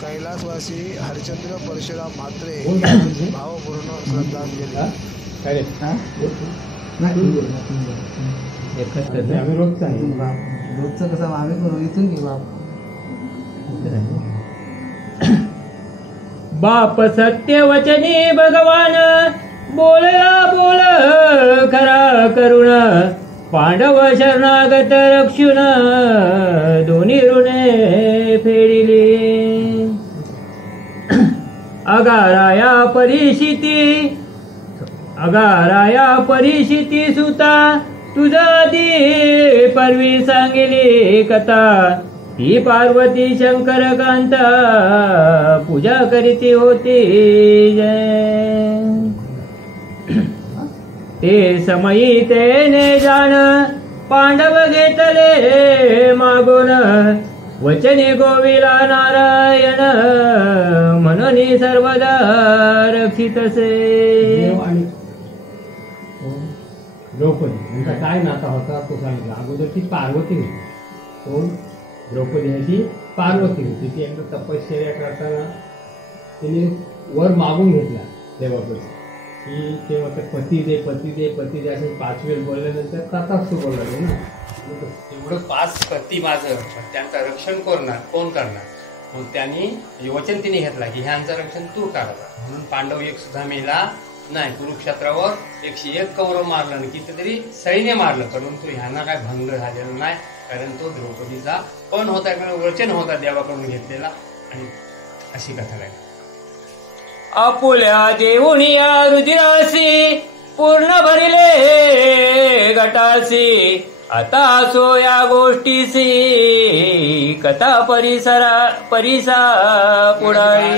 कैलासवासी हरिश्चंद्र परशुराम म्हात्रे भावपूर्ण श्रद्धांजली. आम्ही रोजचं कसं आम्ही करू इथून घे बाप सत्य वचनी भगवान बोलला बोल खरा करुण पांडव शरणागत रक्षुण दोन्ही ऋणे फेडिली. अगाराया परिषिती सुता तुझा आधी परवी सांगिली कथा. ही पार्वती शंकर कांता पूजा करीती होती जय. ते समयी तेने जाण पांडव घेतले मागून वचने गोविला नारायण म्हणून सर्वदा रक्षितसे. द्रौपदी यांचा काय नाता होता तो सांगितला. अगोदरची पार्वती होती. कोण? द्रौपदी ह्याची पार्वती होती. ती एकदा तपश्चर्या करताना तिने वर मागून घेतला देवाकडे की तेव्हा ते पती दे असे 5 वेळ बोलल्यानंतर तथास्तु बोलला ना. एवढं 5 पती माझं त्यांचं रक्षण कोण करणार. मग त्यांनी वचन तिने घेतला की ह्यांचं रक्षण तू करायचा. म्हणून पांडव एक सुद्धा मेला नाही. कुरुक्षेत्रावर 101 कौरव मारलं आणि कितीतरी सैन्य मारलं, परंतु ह्यांना काय भंग झालेला नाही. कारण तो द्रौपदीचा पण होता, वचन होता देवाकडून घेतलेला. आणि अशी कथा काय आपुल्या देऊनिया रुधिरासी पूर्ण भरिले गटासी. आता असो या गोष्टीसी कथा परिसा पुढारी.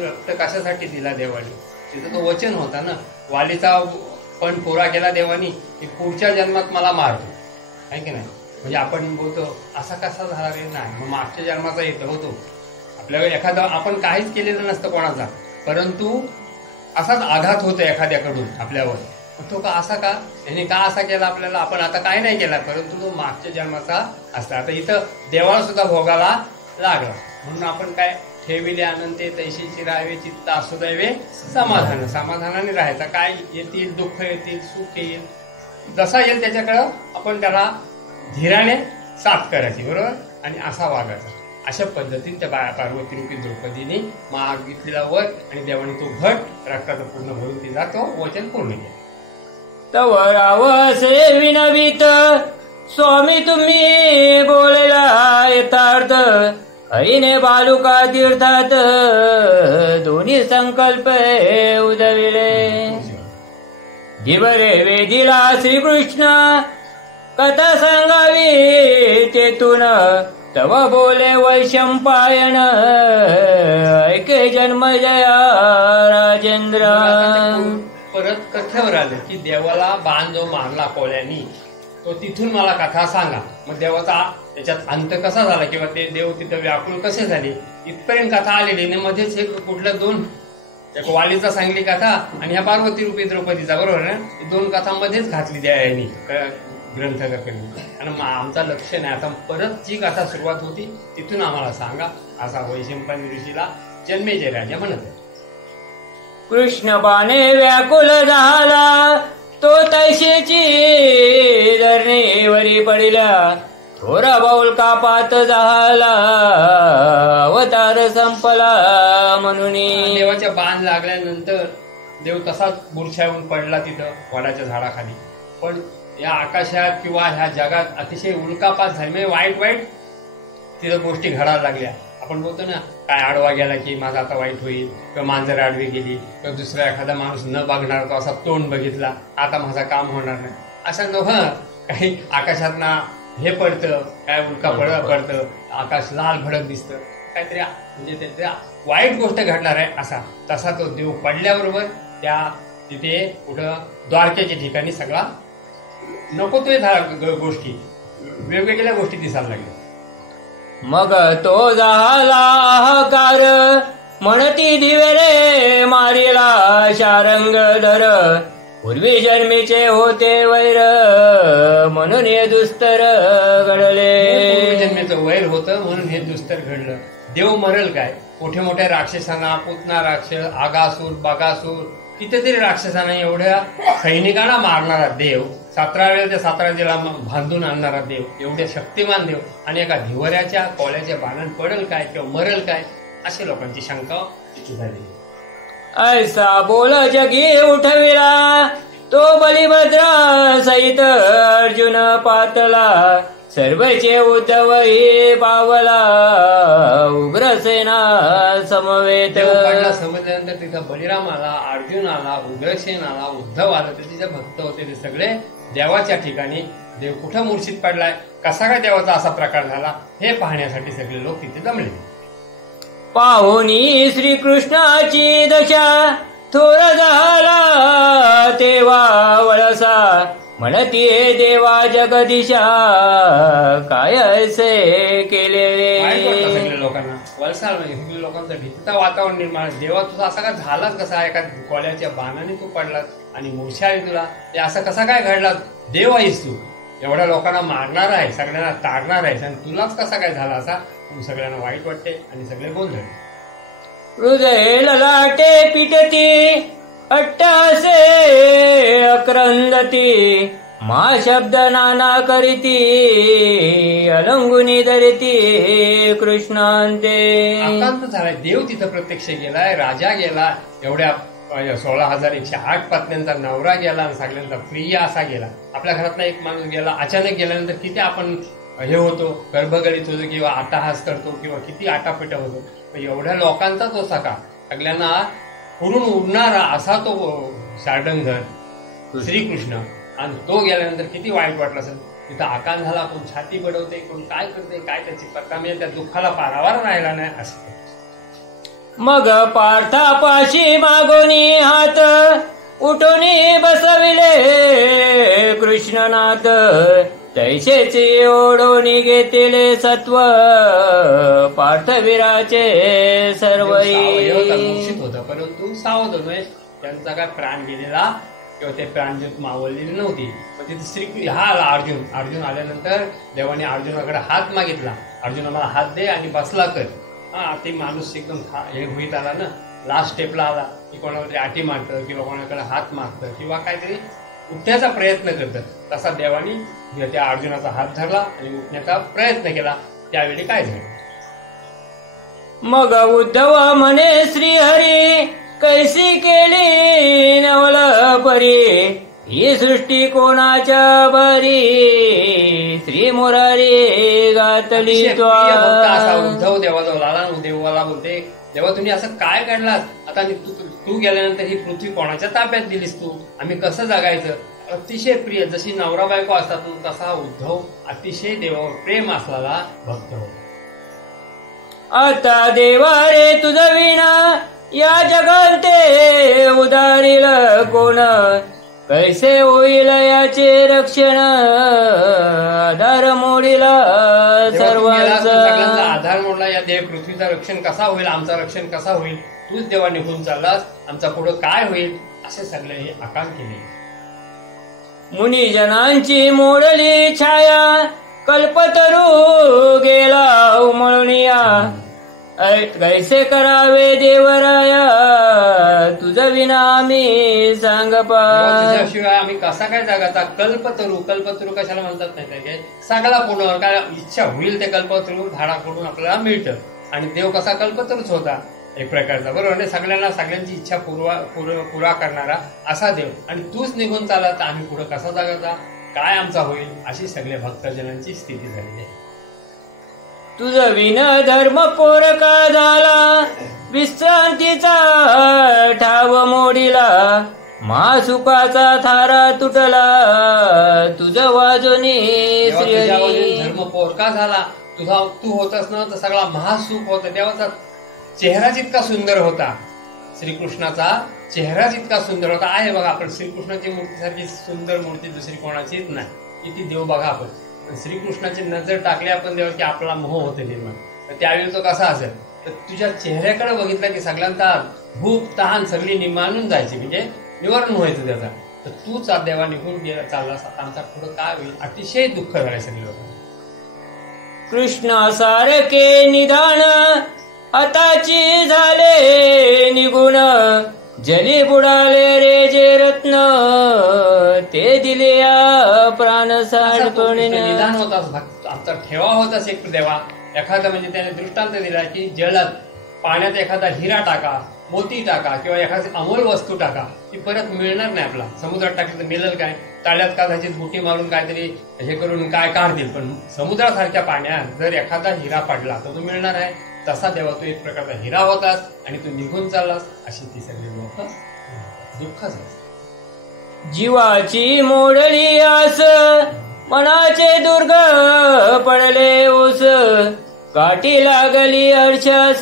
रक्त कशासाठी दिला देवाने? तिथं तो वचन होता ना. वालीचा पण पुरा केला देवानी की पुढच्या जन्मात मला मारतो, आहे की नाही. म्हणजे आपण बोलतो असा कसा झाला रे. नाही, मग मागच्या जन्माचा येतो होतो. आपल्याला एखादा आपण काहीच केलेलं नसतं कोणाचा, परंतु असाच आघात होतो एखाद्याकडून आपल्यावर. तो का असा का याने का असा केला आपल्याला. आपण आता काय नाही केला, परंतु तो मागच्या जन्माचा असता. आता इथं देवाला सुद्धा भोगाला लागला. म्हणून आपण काय ठेविले अनंते तैशीची राहावे चित्त असुदैवे समाधानाने राहायचा. काय येतील दुःख येतील सुख येईल, जसा येईल त्याच्याकडं आपण त्याला धीराने साथ करायची, बरोबर. आणि असा वागायचा. अशा पद्धतीने त्या पार्वती रूपी द्रौपदीने मागितलेला वर आणि देवाने तो घट रक्ताचा पूर्ण भरून ती जातो वचन पूर्ण केलं. तवरावसे विनवित स्वामी तुम्ही बोलला यथार्थ. ऐने बालुका तीर्थात दोन्ही संकल्प उदविले. दिवरे वेदिला श्रीकृष्ण कथा सांगावी तेथून. तव बोले वैशंपायन ऐके जन्मजया राजेंद्र. परत कथेवर आलं की देवाला बाण जो मारला कोल्यानी तो तिथून मला कथा सांगा. मग देवाचा त्याच्यात अंत कसा झाला किंवा ते देव तिथं व्याकुळ कसे झाले इथपर्यंत कथा आलेली नाही. मध्येच एक कुठल्या 2 एक वालीचा सांगली कथा आणि ह्या पार्वती रूपी द्रौपदीचा, बरोबर ना. 2 कथा मध्येच घातली द्या यांनी ग्रंथकारकांनी. आणि आमचा लक्ष नाही. आता परत जी कथा सुरुवात होती तिथून आम्हाला सांगा असा वैशंपायन ऋषीला जन्मेजय राजा म्हणत आहे. कृष्ण बाणे व्याकुल झाला तो तैशीची धरणीवरी पडिला. थोरा बाऊल कापात झाला अवतार संपला म्हणून. देवाच्या बाण लागल्यानंतर देव तसाच बुरशावून पडला तिथं वडाच्या झाडाखाली. पण या आकाशात किंवा ह्या जगात अतिशय उल्कापात झाली, म्हणजे वाईट तिथं गोष्टी घडायला लागल्या. आपण बोलतो ना काय आडवा गेला की माझं आता वाईट होईल, किंवा मांजर आडवी गेली, किंवा दुसरा एखादा माणूस न बघणार तो असा तोंड बघितला आता माझं काम होणार नाही. असं नव्हतं. काही आकाशात ना हे पडतं, काय उल्का पडतं, आकाश लाल भडक दिसतं, काहीतरी म्हणजे त्या वाईट गोष्ट घडणार आहे असा. तसा तो देव पडल्याबरोबर त्या तिथे कुठं द्वारकेच्या ठिकाणी सगळा नको तो गोष्टी वेगवेगळ्या गोष्टी दिसायला लागल्या. मग तो झाला अहकार म्हणती दिवेरे मारिला शारंग धर. पूर्वी जन्मीचे होते वैर म्हणून हे दुस्तर घडले. पूर्वजन्मेचं वैर होतं म्हणून हे दुस्तर घडलं. देव मरेल काय? मोठे मोठ्या राक्षसांना, पुतना राक्षस, आगासूर, बगासूर, कितीतरी राक्षसांना, एवढ्या सैनिकांना मारणारा देव, 17 वेळा त्या 17 जिल्हा बांधून आणणारा देव, एवढे शक्तिमान देव, आणि एका धिवऱ्याच्या कोल्याच्या बाणात पडेल काय किंवा मरेल काय, अशी लोकांची शंका झाली. ऐसा बोल जगी उठविला तो बलिभद्र सहित अर्जुन पातला. सर्वचे उद्धव हे पावला उग्रसेना समवेत. समजल्यानंतर तिथं बलिराम आला, अर्जुन आला, उग्रसेन आला, उद्धव आला, तर तिचे भक्त होते ते सगळे देवाच्या ठिकाणी. देव कुठं मूर्छित पडलाय, कसा काय देवाचा असा प्रकार झाला, हे पाहण्यासाठी सगळे लोक तिथे जमले. पाहुनी श्रीकृष्णाची दशा थोर झाला तेव्हा वळसा. म्हणतीये देवा जगदीशा काय असे केले. सगळ्या लोकांना वलसाल म्हणजे लोकांचं भीतीचं वातावरण निर्माण. देवा तुझा असा काय झालाच कसा, एका कोल्याच्या बाणाने तू पडलास आणि मूर्छा आली तुला, ते असं कसा काय घडलास. देव आहेस तू, एवढ्या लोकांना मारणार आहे, सगळ्यांना ताडणार आहेस, आणि तुलाच कसा काय झाला असा. सगळ्यांना वाईट वाटते आणि सगळे गोंधळ. हृदय ललाटे पिटती अट्टासे अक्रंदती. मा शब्द नाना करीती अलंगुनी धरती कृष्णांते. आकांत झालाय. देव तिथं प्रत्यक्ष गेलाय, राजा गेला, एवढ्या 16,108 पत्न्यांचा नवरा गेला, आणि सगळ्यांचा प्रिय असा गेला. आपल्या घरातला एक माणूस गेला, अचानक गेल्यानंतर किती आपण हे होतो, गर्भगळीत होतो, किंवा आटाहास करतो, किंवा किती आटापिटा होतो. एवढ्या लोकांचा तो सखा, सगळ्यांना पुरून उडणारा असा तो सारडंगर श्रीकृष्ण, आणि तो गेल्यानंतर किती वाईट वाटलं असेल. तिथं आकांत झाला, कोण छाती बडवते, कोण काय करते, काय त्याची पत्ता मिळेल, त्या दुःखाला पारावार राहिला नाही असं. मग पार्थापाशी मागोनी हात उठून बसविले कृष्णनाथ. तैसेच ओढून घेतले सत्व पार्थवीराचे सर्वही. मूर्छित होता, परंतु सावध होतोय. त्यांचा काय प्राण गेलेला किंवा ते प्राणज्योत मावळलेली नव्हती. पण तिथे श्री हा आला अर्जुन आल्यानंतर देवाने अर्जुनाकडे हात मागितला. अर्जुन मला हात दे आणि बसला कर. ते माणूस एकदम हे होईत आला ना, लास्ट स्टेपला आला की कोणाला तरी आटी मारतं किंवा कोणाकडे हात मागतं किंवा काहीतरी उठण्याचा प्रयत्न करतं. तसा देवानी त्या अर्जुनाचा हात धरला आणि उठण्याचा प्रयत्न केला. त्यावेळी काय झालं. मग उद्धव म्हणे श्रीहरी कैसी केली नवल परी. ही सृष्टी कोणाच्या बरी श्री मुरारी गातली. असा उद्धव देवाजवळ आला. देवाला बोलते, देवा तुम्ही असं काय काढलास. आता तू गेल्यानंतर ही पृथ्वी कोणाच्या ताब्यात दिलीस तू, आम्ही कसं जगायचं. अतिशय प्रिय, जशी नवरा बायको असतात तसा उद्धव अतिशय देवावर प्रेम असलेला भक्त होता. आता देवा रे तुझ विना या जगते उदारील कोण. कैसे होईल याचे रक्षण आधार मोडीला सर्वांचा. आधार मोडला. या देव पृथ्वीचं रक्षण कसा होईल, आमचं रक्षण कसा होईल. तूच देवा निघून चाललास, आमचा पुढं काय होईल, असे सगळे हे आकांत केले. मुनिजनांची मोडली छाया कल्पतरू गेला उमळूनिया. कैसे करावे देवराया तुझ विना आम्ही सांग पा. तुझ्याशिवाय आम्ही कसा काय जगाचा. कल्पतरू कशाला म्हणतात नाही काय, सगळा पूर्ण काय इच्छा होईल ते कल्पतरू झाडाकडून आपल्याला मिळतं. आणि देव कसा कल्पतरूच होता एक प्रकारचा, बरोबर नाही. सगळ्यांची इच्छा पुरा करणारा असा देव. आणि तूच निघून चालला तर आम्ही पुढे कसा जगाचा, काय आमचा होईल, अशी सगळ्या भक्तजनांची स्थिती झालेली आहे. तुझ विन धर्म पोरका झाला विश्रांतीचा ठाव मोडीला. महासुखाचा थारा तुटला तुझ वाजोनी श्री. धर्म पोरका झाला तुझा, तू होतास ना तर सगळा महासुख होता. देवाचा चेहरा जितका सुंदर होता, श्रीकृष्णाचा चेहरा जितका सुंदर होता आहे. बघा आपण श्रीकृष्णाची मूर्तीसारखी सुंदर मूर्ती दुसरी कोणाचीच नाही. किती देव बघा आपण. श्रीकृष्णाची नजर टाकली आपण देवा की आपला मोह होते निर्माण. तर त्यावेळी तो कसा असेल, तर तुझ्या चेहऱ्याकडे बघितला की सगळ्यांचा भूक तहान सगळी निमानून जायची, म्हणजे निवारण व्हायचं त्याचा. तर तूच देवा निघून गेला चाललास, आता आमचा पुढं काय होईल? अतिशय दुःख झालंय सगळे लोक. कृष्णासारखे निधान आताची झाले निगुण, जली बुडाले रे जे रत्न, ते दिले या प्राण साडपणे. निदान होतास भक्त, आमचा ठेवा होतास एक देवा. एखादा म्हणजे त्याने दृष्टांत दिला की जलात पाण्यात एखादा हिरा टाका, मोती टाका किंवा एखादी अमोल वस्तू टाका, ती परत मिळणार नाही. आपला समुद्रात टाकली तर मिळेल काय? ताळ्यात कदाचित बुटी मारून काहीतरी हे करून काय काढतील, पण समुद्रासारख्या पाण्यात जर एखादा हिरा पडला तर तो मिळणार आहे. तसा देवा तू एक प्रकारचा हिरा होतास आणि तू निघून चाललास. अशी ती सगळी लोक दुःख झाली. जीवाची मोडली आस, मनाचे दुर्ग पडले ओस, काठी लागली हर्षास,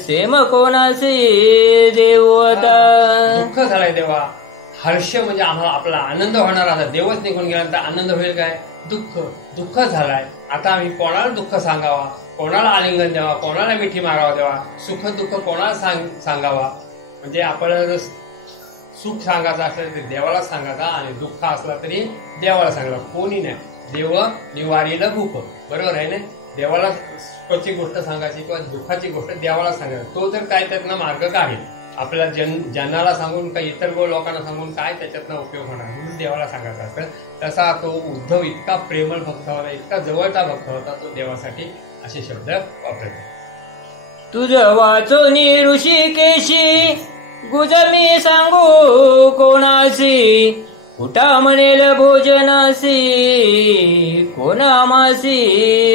सेम कोणासी देऊ आता. दुःख झालंय देवा. हर्ष म्हणजे आम्हाला आपला आनंद होणार. आता देवच निघून गेल्यानंतर आनंद होईल काय? दुःख झालाय. आता आम्ही कोणाला दुःख सांगावा, कोणाला आलिंगन द्यावा, कोणाला मिठी मारावा देवा, सुख दुःख कोणाला सांगावा. म्हणजे आपण सुख सांगायचं असलं तरी देवाला सांगायचा आणि दुःख असला तरी देवाला सांगायला. कोणी नाही. देव निवारीला भूप, बरोबर आहे ना? देवाला सुखाची गोष्ट सांगायची किंवा दुःखाची गोष्ट देवाला सांगायची. तो जर काय त्यातनं मार्ग काढेल. आपल्या जनाला सांगून काही इतर लोकांना सांगून काय त्याच्यातनं उपयोग होणार म्हणून देवाला सांगायचं असतं. तसा तो उद्धव इतका प्रेमळ भक्त होता, इतका जवळचा भक्त होता, तो देवासाठी असे शब्द वापरतो. तुझ वाचोनी ऋषिकेशी, गुज मी सांगू कोणासी, कुठा म्हणेल भोजनासी, कोणा मासी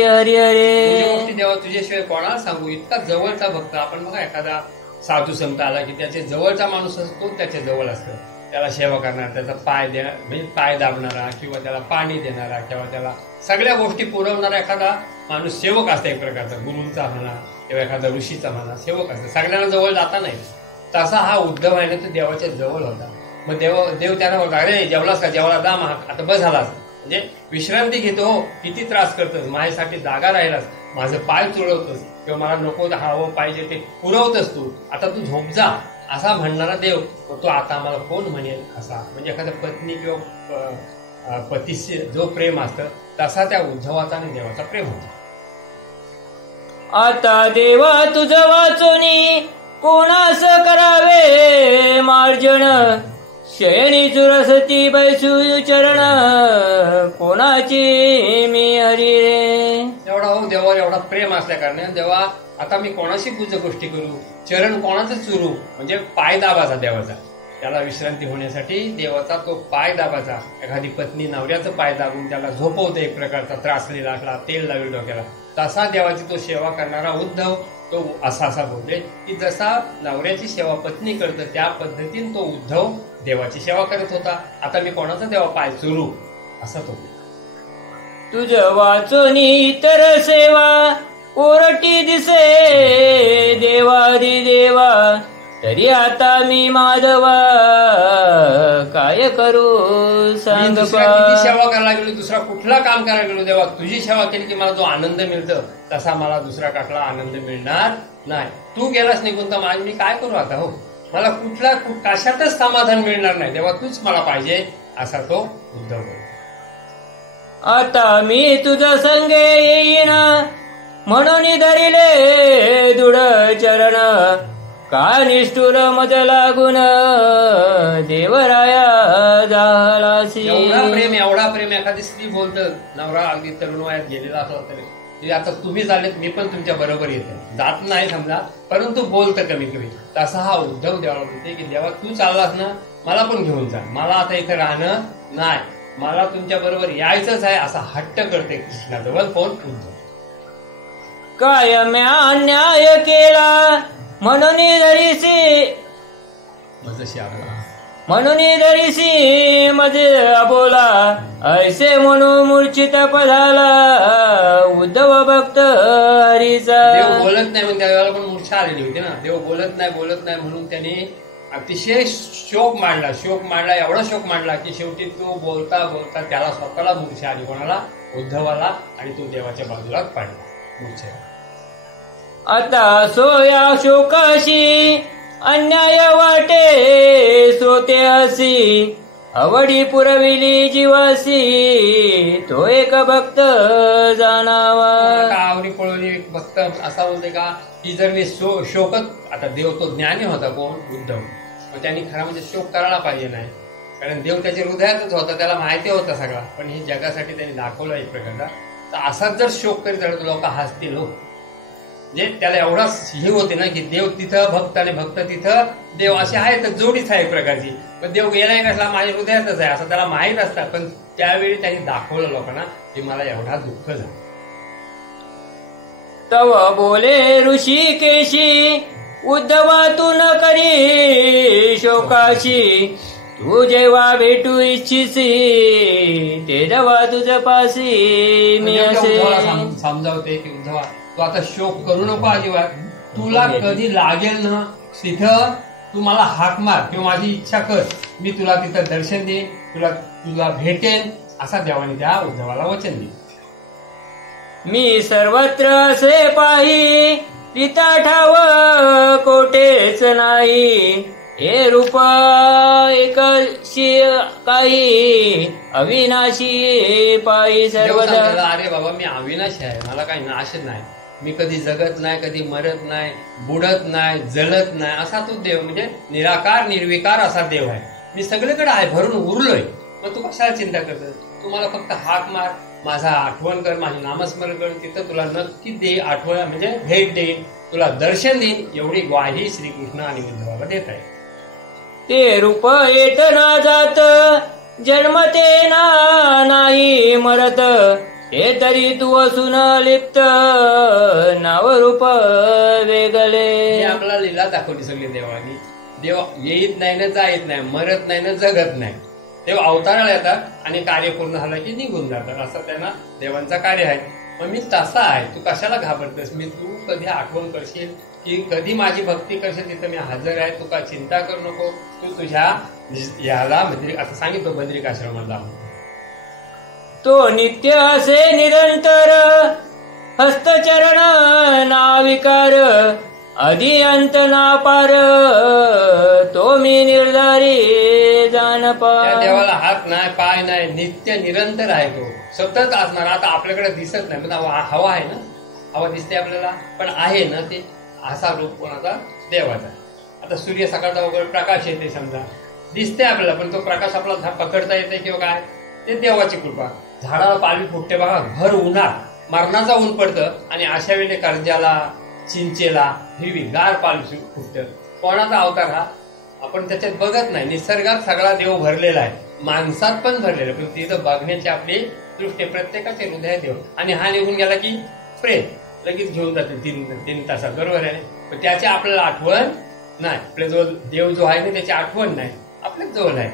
हरी हरे. गोष्टी देवा तुझ्याशिवाय कोणाला सांगू? इतका जवळचा भक्त. आपण बघा एखादा साधू संत आला की त्याचे जवळचा माणूस असतो, त्याच्या जवळ असतो, त्याला सेवा करणार, त्याचा पाय देणार म्हणजे पाय दाबणारा किंवा त्याला पाणी देणारा किंवा त्याला सगळ्या गोष्टी पुरवणारा एखादा माणूस सेवक असतो. एक प्रकारचा गुरुचा म्हणा किंवा एखादा ऋषीचा म्हणा सेवक असतो. सगळ्यांना जवळ जाता नाही. तसा हा उद्धव आहे ना, तो देवाच्या जवळ होता. मग देव त्याला होता, अरे जेवलास का? जेवला जा महाग, आता बस झालास. म्हणजे विश्रांती घेतो. हो, किती त्रास करतोस, माझ्यासाठी जागा राहिलास, माझं पाय चुळवतोस किंवा मला नको हवं पाहिजे ते पुरवतोस तू, आता तू झोप जा, असा म्हणणारा देव. तो आता आम्हाला कोण म्हणेल असा. म्हणजे एखाद्या पत्नी किंवा पतीशी जो प्रेम असतं तसा त्या उद्धवाचा आणि देवाचा प्रेम होता. आता देवा तुझ वाचोनी कोणास करावे मार्जन, शयनी चुरसती बैसू चरण, कोणाची मी हरी रे. एवढा हो देवावर एवढा प्रेम असल्या कारणाने देवा आता मी कोणाशी पूजा गोष्टी करू, चरण कोणाचं चुरू. म्हणजे पाय दाबाचा देवाचा. त्याला विश्रांती होण्यासाठी देवाचा तो पाय दाबाचा. एखादी पत्नी नवऱ्याचं पाय दाबून त्याला झोपवते, एक प्रकारचा त्रासलेला असला, तेल लावेल डोक्याला, तसा देवाची तो सेवा करणारा उद्धव तो असा बोलले की जसा नवऱ्याची सेवा पत्नी करतं त्या पद्धतीने तो उद्धव देवाची सेवा करत होता. आता मी कोणाचा देवा पाय चुरू असा तो. तुझ वाचोनी इतर सेवा कोरटी दिसे देवादी देवा, तरी आता मी माधवा काय करू सांग. किती सेवा करायला गेलो, दुसरा कुठला काम करायला गेलो देवा, तुझी सेवा केली की मला जो आनंद मिळतो तसा मला दुसरा कसला आनंद मिळणार नाही. तू गेलास निघून तर माझी मी काय करू आता. हो, मला कशातच समाधान मिळणार नाही देवा, तूच मला पाहिजे असा तो उद्धव बोलतो. आता मी तुझा संगे येईन म्हणून धरिले दृढ चरण, का निष्ठुर मज लागून देवराया झालासी. एवढा प्रेम एखादी स्त्री बोलतं, नवरा अगदी तरुण वयात गेलेला असला तरी आता तुम्ही चाललेत मी पण तुमच्या बरोबर येते, जात नाही समजा परंतु बोलतं कमी कमी. तसा हा उद्धव देवाला बोलते की देवा तू चाललास ना, मला पण घेऊन जा, मला आता इथे राहणं नाही, मला तुमच्या बरोबर यायचंच आहे असा हट्ट करते कृष्णाजवळ. कोण? उद्धव. काय म्या अन्याय केला म्हणून धरिसी मजे बोला, ऐसे म्हणून मूर्छित पधाला उद्धव भक्त हरीचा. देव बोलत नाही म्हणून त्यावेळेला पण मूर्छा आलेली होती ना. देव बोलत नाही म्हणून त्याने अतिशय शोक मांडला, एवढा शोक मांडला की शेवटी तो बोलता बोलता त्याला स्वतःला मूर्छा आली. कोणाला? उद्धवाला. आणि तो देवाच्या बाजूलाच पाडला मूर्छा. आता सोया शोकाशी अन्याय वाटे सोते असी आवडी पुरविली जीवासी तो एक भक्त जाणावा. का आवडी पळवली भक्त असा बोलते का की जर मी शोकत आता देव तो ज्ञानी होता कोण उद्धव मग त्यांनी खरा म्हणजे शोक करायला पाहिजे नाही कारण देव त्याच्या हृदयातच होता त्याला माहिती होता सगळा पण हे जगासाठी त्यांनी दाखवलं एक प्रकारचा. तर असाच जर शोक करीत राहिला तर लोक हसतील हो. म्हणजे त्याला एवढाच हे होते ना की देव तिथं भक्त आणि भक्त तिथं देव असे आहे तर जोडीच आहे एक प्रकारची. पण देव गेलाय कसला माझ्या हृदयातच आहे असं त्याला माहीत असतं पण त्यावेळी त्यांनी दाखवलं लोकांना की मला एवढा दुःख झालं. तव बोले ऋषिकेशी उद्धवा तू न करी शोकाशी तू जेव्हा भेटू इच्छिसी ते जेव्हा तुझ पासी मी असे. समजावते की उद्धवा तू आता शोक करू नको अजिबात. तुला कधी लागेल ना तिथं तू मला हाक मार किंवा माझी इच्छा कर मी तुला तिथं दर्शन देईन तुला भेटेन असा देवाने त्या उद्धवाला वचन दिले. मी सर्वत्र असे पाही पिता ठाव कोठेच नाही हे रूप एकशी काही अविनाशी पायी सर्वदा. अरे बाबा मी अविनाशी आहे मला काही नाश नाही मी कधी जगत नाही कधी मरत नाही बुडत नाही जळत नाही असा तो देव म्हणजे निराकार निर्विकार असा देव आहे. मी सगळीकडे आहे भरून उरलोय मग तू कशाला चिंता करतो. तू मला फक्त हाक मार माझा आठवण कर माझे नामस्मरण कर तिथं तुला नक्की दे आठवण म्हणजे भेट देईन तुला दर्शन देईन एवढी ग्वाही श्रीकृष्ण आणि उद्धवाला देत आहे. ते रूप येत ना जात जन्मते ना नाही मरत हे तरी तू असून लिप्त नाव रूप वेगळे. आपल्याला लीला दाखवली सगळी देवानी. देव येत नाही ना जायत नाही मरत नाही ना जगत नाही. देव अवताराला येतात आणि कार्य पूर्ण झालं की निघून जातात असं त्यांना देवांचा कार्य आहे. मग मी तसा आहे तू कशाला घाबरतोस मी तू कधी आठवण करशील की कधी माझी भक्ती करशील तिथं मी हजर आहे तू का चिंता करू नको. तू तुझ्या याला असं सांगितलं बद्रिकाश्रमाला तो नित्य असे निरंतर हस्तचरण नाविकार आधी अंत ना पार तो मी निर्धारी जाणपा. त्या देवाला हात नाही पाय नाही नित्य निरंतर आहे तो सतत असणार. आता आपल्याकडे दिसत नाही पण हवा आहे ना हवा दिसते आपल्याला पण आहे ना ते असा रूप कोणाचा देवाचा. आता सूर्य सकाळचा वगैरे प्रकाश येते समजा दिसते आपल्याला पण तो प्रकाश आपला पकडता येते किंवा काय ते देवाची कृपा. झाडाला पालवी फुटते बघा भर उन्हात मरणाचा ऊन पडतं आणि अशा वेळी कर्जाला चिंचेला हिरवी गार पालवी फुटतं. कोणाचा अवतार हा आपण त्याच्यात बघत नाही. निसर्गात सगळा देव भरलेला आहे माणसात पण भरलेला आहे पण तिथं बघण्याची आपली दृष्टी प्रत्येकाचे हृदय देव. आणि हा निघून गेला की प्रेत लगेच घेऊन जाते 3 तासात बरोबर आहे. पण त्याची आपल्याला आठवण नाही. आपल्या जवळ देव जो आहे ना त्याची आठवण नाही आपल्या जवळ आहे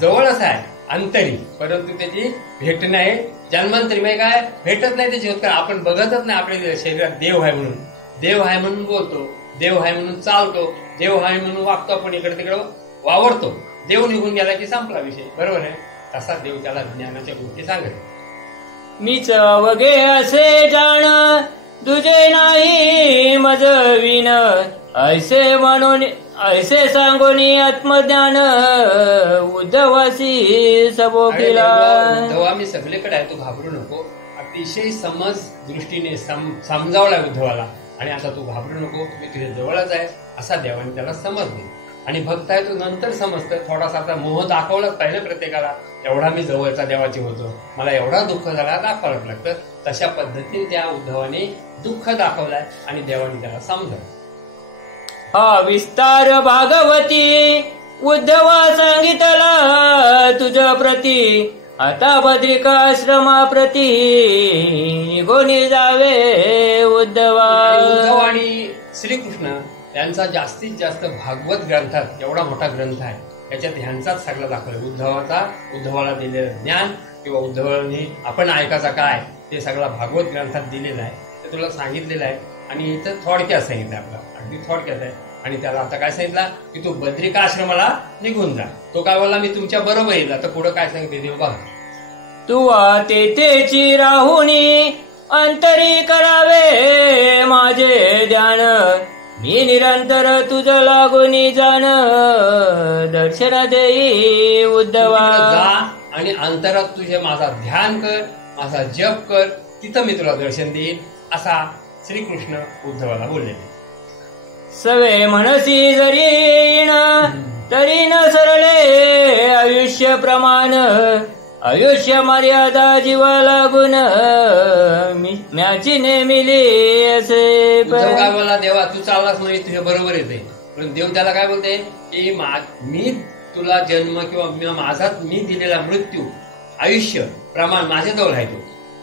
जवळच आहे अंतरी परंतु त्याची भेट नाही. जन्मांतरी म्हणजे काय भेटत नाही त्याची होत आपण बघतच नाही. आपल्या शरीरात देव आहे म्हणून देव आहे म्हणून बोलतो देव आहे म्हणून चालतो देव आहे म्हणून वागतो आपण इकडे तिकडे वावरतो. देव निघून गेला की संपला विषय बरोबर आहे. तसा देव त्याला ज्ञानाच्या गोष्टी सांगत. मीच अवघे असे जाण तुझे नाही मज विन ऐसे म्हणून ऐसे सांगून आत्मज्ञान उद्धवासी सबोकीला. उद्धवा मी सगळीकडे आहे तू घाबरू नको. अतिशय समज दृष्टीने समजावला उद्धवाला आणि आता तू घाबरू नको मी तुझ्या जवळच आहे असा देवाने त्याला समजले. आणि भक्त आहे तो नंतर समजतं. थोडासा आता मोह दाखवलाच पाहिजे प्रत्येकाला एवढा मी जवळचा देवाची होतो मला एवढा दुःख झाला दाखवावंच लागतं. तशा पद्धतीने त्या उद्धवाने दुःख दाखवलाय आणि देवाने त्याला समजलं. हा विस्तार भागवती उद्धवा सांगितला तुझ प्रती आता बद्रिकाश्रमाप्रती निघून जावे उद्धवा. उद्धव आणि श्रीकृष्ण यांचा जास्तीत जास्त भागवत ग्रंथात एवढा मोठा ग्रंथ आहे याच्यात ह्यांचाच सगळं दाखवलं. उद्धवाला दिलेलं ज्ञान किंवा उद्धवाने आपण ऐकायचा काय ते सगळा भागवत ग्रंथात दिलेलं आहे. ते तुला सांगितलेलं आहे आणि इथं थोडक्यात सांगितलं आपला अगदी थोडक्यात आहे. आणि त्याला आता काय सांगितलं की तू बद्रिकाश्रमाला निघून जा. तो काय बोलला मी तुमच्या बरोबर येईल. आता पुढे काय सांगितले देव बघा. तू तेथेची राहुनी अंतरी करावे माझे ध्यान मी निरंतर तुझ लागून जाण दर्शन देई उद्धवा. जा आणि अंतरात तुझे माझा ध्यान कर, माझा जप कर, तिथं मी तुला दर्शन देईन, असा श्रीकृष्ण उद्धवाला बोललेले. सवे म्हणसी जरी येईन तरी न सरले आयुष्य प्रमाण, आयुष्य मर्यादा जीवा लागून म्याची नेमिली असे. उद्धव काय बोलला, देवा तू चाललास म्हणजे तुझ्या बरोबर येते. पण देव त्याला काय बोलते की मी तुला जन्म किंवा माझा मी दिलेला मृत्यू आयुष्य प्रमाण माझ्याजवळ आहे.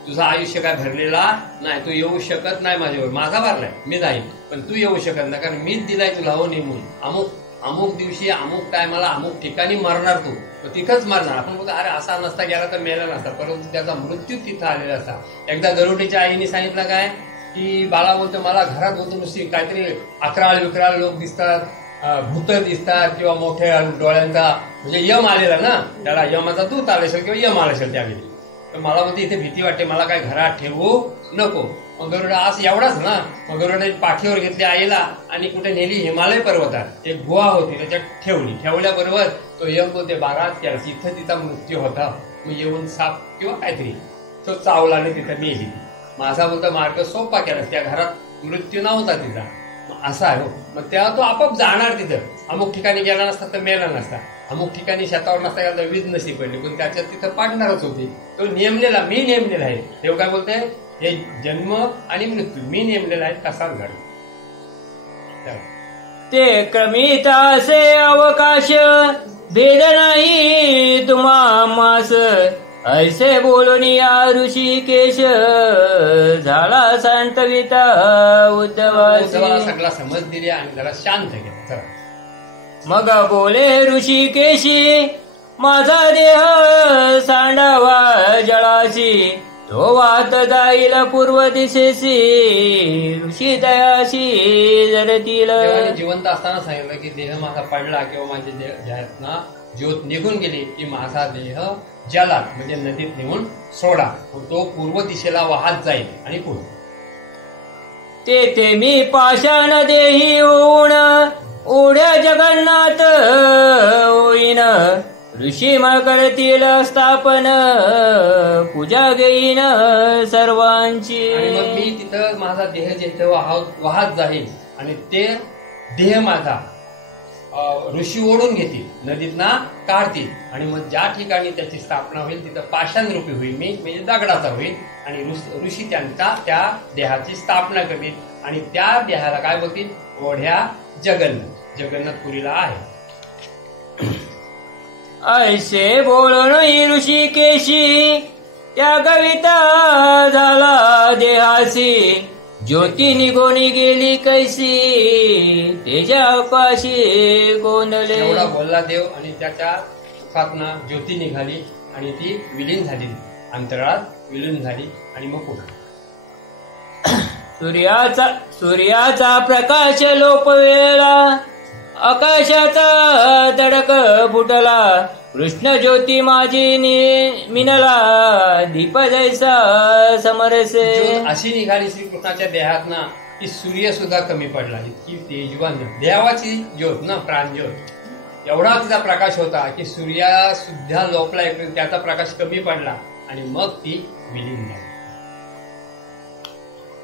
तुझं आयुष्य काय भरलेला नाही, तू येऊ शकत नाही माझ्यावर. माझा भरलाय, मी जाईन, पण तू येऊ शकत नाही, कारण मीच दिलाय तुला हो नेमून. अमुक दिवशी अमुक टायमाला अमुक ठिकाणी मरणार तू, तिथंच मरणार. आपण बोलतो अरे असा नसता गेला तर मेला नसता, परंतु त्याचा मृत्यू तिथं आलेला असता. एकदा गरुडीच्या आईने सांगितलं काय की बाळा बोलतो मला घरात होतो नुसती काहीतरी अकराळ विकराळ लोक दिसतात, भूत दिसतात किंवा मोठ्या डोळ्यांचा म्हणजे यम आलेला ना, त्याला यमाचा दूत आला असेल किंवा यम आला असेल त्यावेळी. तर मला म्हणते इथे भीती वाटते, मला काय घरात ठेवू नको. मग गरुडा आज एवढाच ना, मग गरुडाने पाठीवर घेतली आईला आणि कुठे नेली हिमालय पर्वतात. एक गुहा होती त्याच्यात ठेवली. ठेवल्याबरोबर तो यम बोलते बारात केला, तिथं तिचा मृत्यू होता. मग येऊन साप किंवा काहीतरी तो चावला आणि तिथं मेली. माझा बोलता मार्ग सोपा केला, त्या घरात मृत्यू नव्हता तिचा. असा आहे. मग तेव्हा तो आपोआप जाणार तिथं. अमुक ठिकाणी गेला नसता तर मेला नसता, अमुक ठिकाणी शेतावर नसता गेला तर वीज नसती पडली, पण त्याच्यात तिथं पाडणारच होती. तो नेमलेला, मी नेमलेला आहे. देव काय बोलते, हे जन्म आणि मृत्यू मी नेमलेला आहे, कसाच घड. ते क्रमित असे अवकाश भेद नाही तुम्हा मास, ऐसे बोलून या ऋषिकेश झाला सांतविता उद्धवासी. सगळा समज दिली आणि जरा शांत केला. मग बोले ऋषिकेशी माझा देह सांडावा जळाशी, तो वाहत जाईल पूर्व दिशेशी ऋषी दयाशी जरतील. जिवंत असताना सांगितलं की देह माझा पडला किंवा माझे देहातना ज्योत निघून गेली की माझा देह जलात म्हणजे नदीत नेऊन सोडा, तो पूर्व दिशेला वाहत जाईल आणि पुढे. तेथे मी पाषाण देही होऊन ओढ्या जगन्नाथ होईन, ऋषी मग करतील स्थापन पूजा घेईन सर्वांची. मग मी तिथं माझा देह जिथे वाहत जाईल आणि ते देह माझा ऋषी ओढून घेतील, नदीतना काढतील आणि मग ज्या ठिकाणी त्याची स्थापना होईल तिथं पाषाण रूपी होईल मी, म्हणजे दगडाचा होईल आणि ऋषी त्यांचा त्या देहाची स्थापना करतील आणि त्या देहाला काय बोलतील, ओढ्या जगन्नाथपुरीला आहे. ऐसे बोलून ऋषिकेशी त्या कविता झाला देहासी, ज्योती निघून गेली कैसी तेजा पाशी गोंधळे. एवढा बोलला देव आणि त्याच्या मुखातनं ज्योती निघाली आणि ती विलीन झाली, अंतराळात विलीन झाली आणि मग पुढे सूर्याचा प्रकाश लोपवेला, आकाशाचा तडक फुटला, कृष्ण ज्योती माझी मिनला, दीप जैसा समरसे. अशी निघाली श्रीकृष्णाच्या देहातना की सूर्य सुद्धा कमी पडला, इतकी तेजवान देवाची ज्योत ना, प्राणज्योत, एवढा तिचा प्रकाश होता की सूर्या सुद्धा लोपला, त्याचा प्रकाश कमी पडला आणि मग ती विलीन झाली.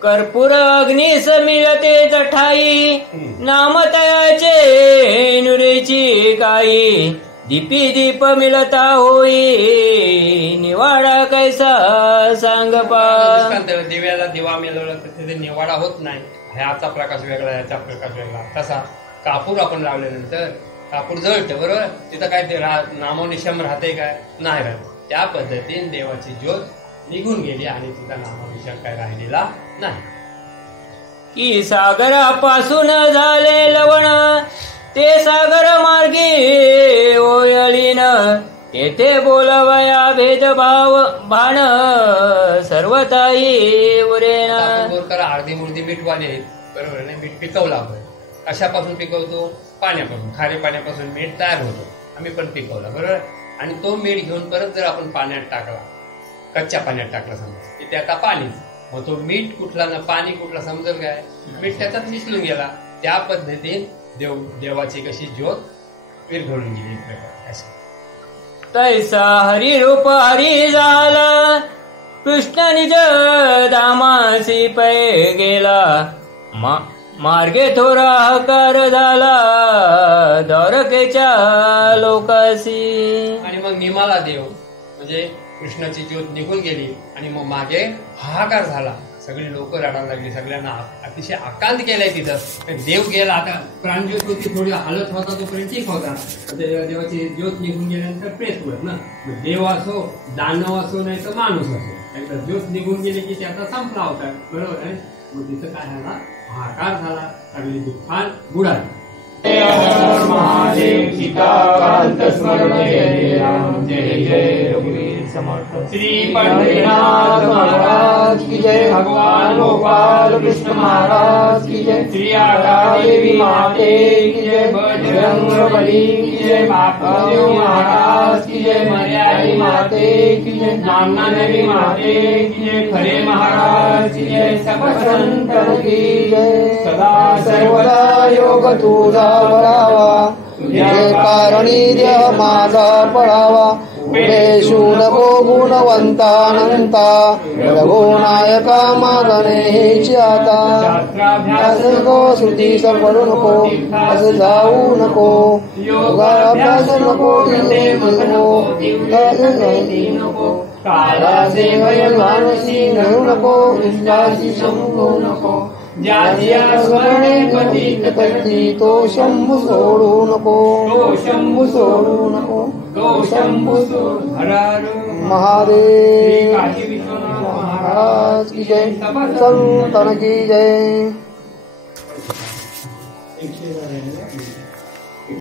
कर्पूर अग्नी समिळते जठाई, नाम तयाचे नुरेची काई, दीपी दीप मिळता होई, निवाडा कैसा सांग पा. दिव्याला दिवा मिळवला तर तिथे निवाडा होत नाही, ह्याचा प्रकाश वेगळा ह्याचा प्रकाश वेगळा. तसा कापूर आपण लावल्यानंतर कापूर जळतं बरोबर, तिथं काय ते नामोनिशम राहते काय, नाही राहत. त्या पद्धतीने देवाची ज्योत निघून गेली आणि तिचा नामोनिशम काय राहिलेला नाही. की सागरापासून झाले लवण, ते सागर मार्गी ओयळीन, तेथे बोलवया भेदभाव भान, सर्वताई उरेना. अर्धी मूर्ती मीठवाली आहेत बरोबर नाही, मीठ पिकवलं आपण. कशापासून पिकवतो, पाण्यापासून, खारे पाण्यापासून मीठ तयार होतो, आम्ही पण पिकवला बरोबर. आणि तो मीठ घेऊन परत जर आपण पाण्यात टाकला, कच्च्या पाण्यात टाकला समजा की त्याचा पाणीच, मग तो मीठ कुठला ना पाणी कुठला समजेल काय, मीठ त्याच्यात मिसळून गेला. त्या पद्धतीने देवाची कशी ज्योत विरघळून गेली एक प्रकारे अशी. तैसा हरिरूप हरी झाला कृष्ण निज दामासी पै गेला मार्गे थोरा हकार झाला द्वारकेच्या लोकासी. आणि मग निमाला देव म्हणजे कृष्णाची ज्योत निघून गेली आणि मग मागे हाहाकार झाला. सगळी लोक रडायला लागली. सगळ्यांना अतिशय आकांत केलंय तिथं. देव गेला. आता प्राणज्योत होती थोडी हालत होता तोपर्यंत ठीक होता. देवाची ज्योत निघून गेल्यानंतर प्रेत होत ना. देव असो दानव असो नाही तर माणूस असो एकदा ज्योत निघून गेली की त्याचा संपला होता. बरोबर आहे. मग तिथं काय झाला हाहाकार झाला. सगळी दुःखान बुडाली. महादेव सीताकांत स्मरण जय राम जय जय रघुवीर समर्थ. श्री पंढरीनाथ महाराज की जय. भगवान गोपाल कृष्ण महाराज की जय. श्री आकादेवी माते की जय. बजरंगबली की जय. महादेव महाराज की जय. मर्यादी माते की जय. नामना देवी माते की जय. खरे महाराज की जय. सब संतन की जय. सदा सर्वदा योग तुझा बळावा तुझे कारणी देह माझा पळावा. पुढेशू नको गुणवंतानंता रघुनायका मागणे हेची आता. शास्त्राभ्यास नको श्रुती पडू नको असं जाऊ नको. योगाभ्यास नको नको कालाचे भय मानसी धरू नको. विश्वासी शंभू नको ज्याची स्मरणे पतित करती तो शंभू सोडू नको. तो शंभू सोडू नको. तो शंभू सोडू महादेव महाराज की जय. संतन की जय.